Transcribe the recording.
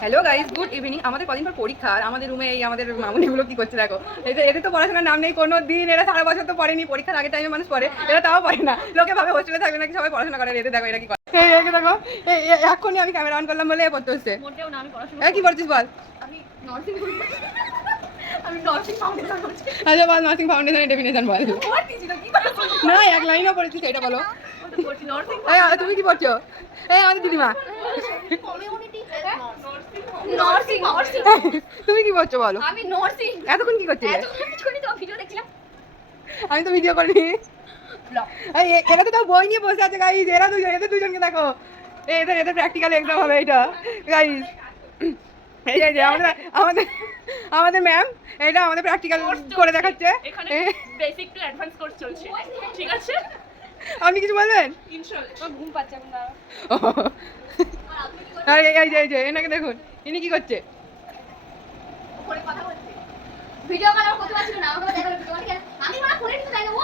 Hello guys, good evening. আমাদের কদিন পর পরীক্ষা, আর আমাদের রুমে এই আমাদের মামুনিগুলো কি করছে দেখো। এদের তো পড়াশোনার নাম নেই কোনো দিন, এরা সারা বছর তো পড়েনি, পরীক্ষার আগের টাইমে মানুষ পড়ে, এরা তাও পড়ে না। লোকে ভাবে হোস্টেলে থাকবে নাকি সবাই পড়াশোনা করে, এদের দেখো এরা কি করে। এই একে দেখো, এক্ষুনি আমি ক্যামেরা অন করলাম বলে এ পড়তে হচ্ছে। কি পড়ছিস বল? আচ্ছা বল, নার্সিং ফাউন্ডেশনের ডেফিনেশন বল। না, এক লাইনও পড়েছিস, এটা বলো। তুমি কি পড়ছো? এই আমাদের দিদিমা। তুমি কি করছো বলো? আমি নার্সিং এতক্ষণ কি করছিলে? কিছুক্ষণই তো ভিডিও দেখছিলাম। আমি তো ভিডিও করিনি। এরা তো তাও বই নিয়ে বসে আছে গাইজ, এদের দুজনকে দেখো। এদের প্র্যাকটিক্যাল এক্সাম হবে এটা গাইজ। এই যে আমাদের আমাদের আমাদের ম্যাম এটা আমাদের প্র্যাকটিক্যাল করে দেখাচ্ছে। এখানে বেসিক টু অ্যাডভান্স কোর্স চলছে, ঠিক আছে? আপনি কিছু বলবেন? ইনশাআল্লাহ। ঘুম পাচ্ছে এখন না। আর এই যে এনাকে দেখুন, ইনি কি করছে? ফোনে কথা বলছে। ভিডিও কল আর করতে পারছিল না, আমাকে দেখালো ভিডিও কল। আমি মারা ফোনে কিছু তাই না, ও